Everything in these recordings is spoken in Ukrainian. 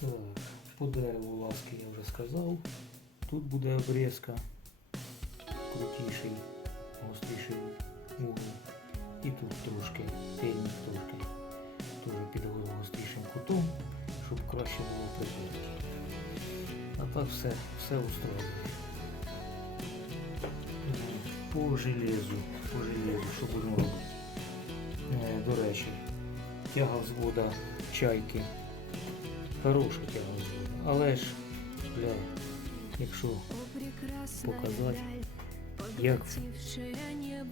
Так, по дереву ласки я вже сказав. Тут буде обрізка, крутіший, гостріший угол. І тут трошки, тильник трошки, теж під гострішим кутом, щоб краще було прибутки. А так все, все устроює. По железу, по железу, що будемо робити? Е, До речі, тяга взвода чайки. Хороша тяга взвода. Але ж, бля, якщо показати, як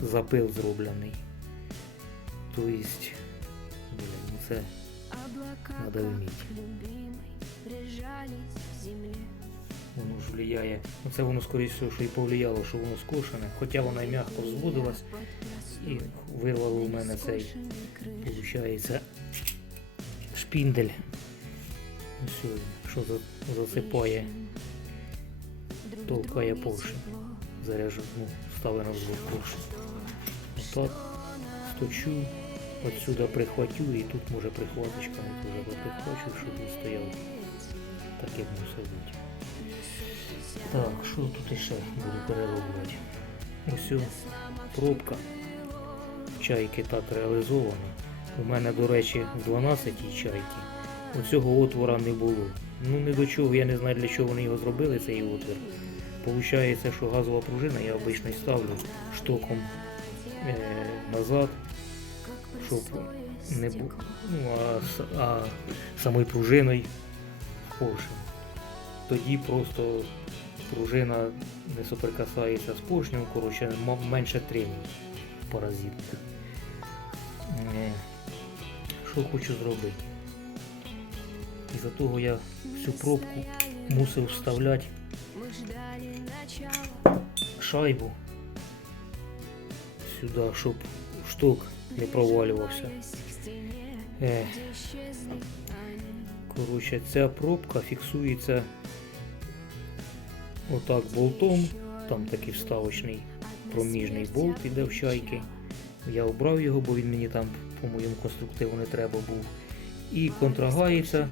запил зроблений. То есть, бля, ну це надо вміти. Воно ж влияє. Ну це воно скоріше всього, що і повлияло, що воно скошене, хоча вона і м'яко взводилась і вирвало у мене цей, виходить, шпіндель. Ось він, що за- засипає, толкає поршень. Заряжу, ну, ставлено в звук поршень. Отак сточу, отсюда прихватю і тут може прихваточками теж прихвачу, щоб він стояв так, як мусить бути. Так, що тут іще буду перероблювати? Ось пробка чайки так реалізована. У мене, до речі, з 12 чайки. Оцього отвора не було. Ну не до чого, я не знаю для чого вони його зробили, цей отвір. Получається, що газова пружина я обично ставлю штоком е, назад, щоб не було. Ну, а, а самою пружиною поршень. Тоді просто пружина не соприкасається з поршнем, коротше, менше тренів паразитних. Е, Що хочу зробити? Із-за того я всю пробку мусив вставляти шайбу сюди, щоб шток не провалювався. Коротше, ця пробка фіксується отак болтом. Там такий вставочний проміжний болт іде в чайки. Я обрав його, бо він мені там по моєму конструктиву не треба був. І контрагається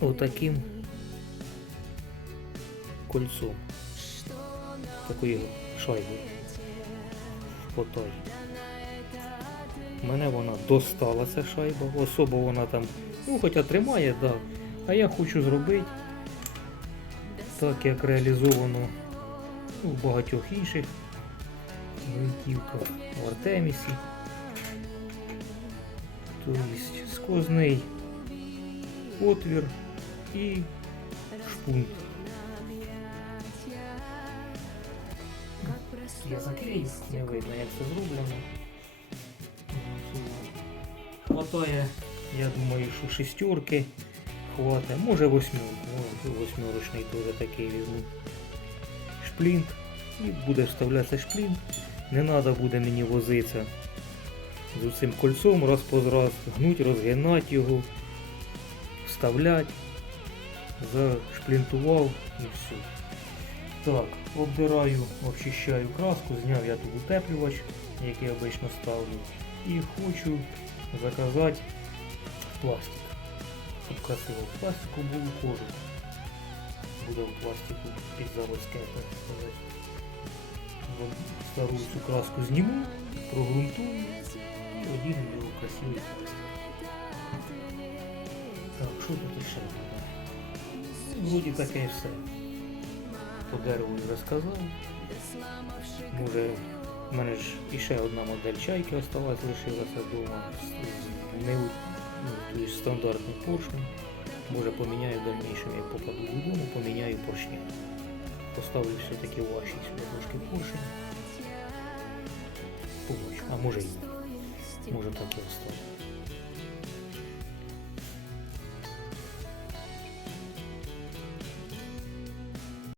отаким кольцом. Такою шайбою. В потай. Мене вона достала ця шайба. Особо вона там, ну хоча тримає, да. А я хочу зробити так, як реалізовано в багатьох інших гвинтівках в Артемісі. Тобто сквозний отвір і шпунт. Я заклею, не видно, як це зроблено. Хватає, я думаю, що шестерки хватає, може восьмерку, восьмерочний теж такий візьму. Шплінт. І буде вставлятися шплінт. Не треба буде мені возитися з цим кольцом раз по раз, гнуть, розгинати його, вставляти, зашплінтував і все. Так, обдираю, очищаю краску, зняв я тут утеплювач, який обично ставлю. І хочу заказати пластик. Щоб красиво в пластику було кожу. Буде в пластику під заводське, так. Стару цю краску зніму, прогрунтую одіну його красивий пластик. Так, що тут ще Вроді таке все. По дереву вже сказав. Може, в мене ж іще одна модель чайки осталась, лишилася вдома. Не, ну, стандартним поршнем. Може поміняю дальнейшем, як попаду додому, поміняю поршня. Поставлю все-таки ваші сюди трошки поршень. Побачу. А може і ні. Може так и оставлю.